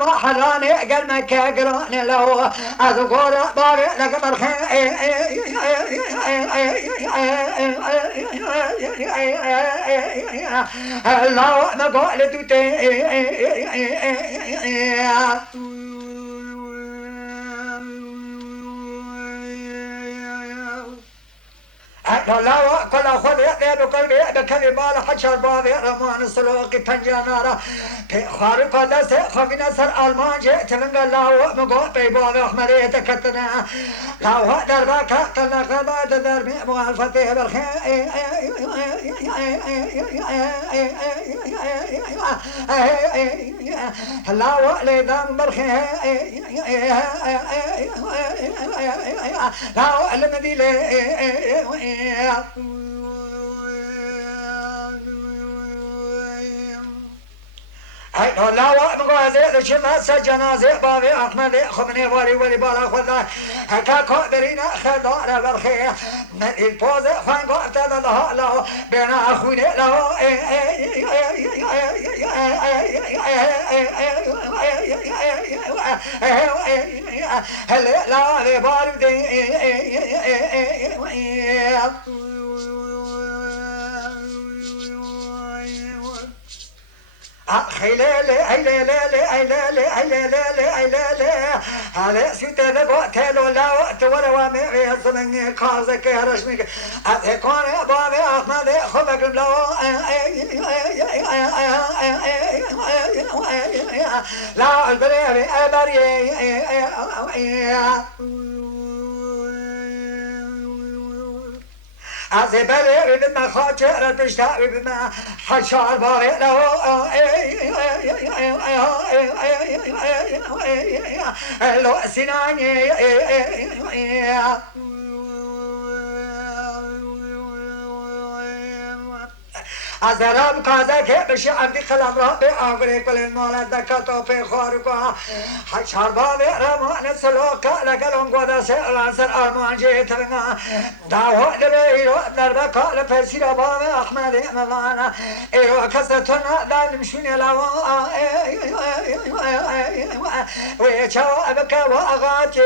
ما حراني قال ما كاقراني لو أذكر باري لك برخي الله ما قالت لا كل أخذ يأتي بقلبي بكلمة بال حشر باضي رمان السلوك تنجانارا خارق الله خفينا سر ألمان جئت من الله مقول بيبوضي أحمد يتكتنا لا دربك قلنا قلبا دربي مغالفتي بالخير لا وليدا بالخير لا المدي لا مغازي شما سجنازي بابي أحمد خمني ولي بالا خذا هكا كبرينا خدار بالخير من البوز خان قلت الله لا بين أخوي لا هلا لا بارودي خيلالي هيلالي هيلالي هيلالي هيلالي هذا سوت هذا وقت لو لا وقت ولا وامي يصلني كازك يرشني أتكون بابي أحمد خذك لا لا البريء أبري أزبالي بما خاطر بشتاق بما حشار باري له لو سناني أزراب كذا بشي عندي كلام رابي أغري كل المال دكتو في خارقها حشار بابي رمان سلوكا لقلهم قد سأل سر أرمان جيت لنا داو لبيرو دربكا لفسير بابي أحمد موانا إيو كستنا دان مشوني لوا ويشاو أبكا وأغاتي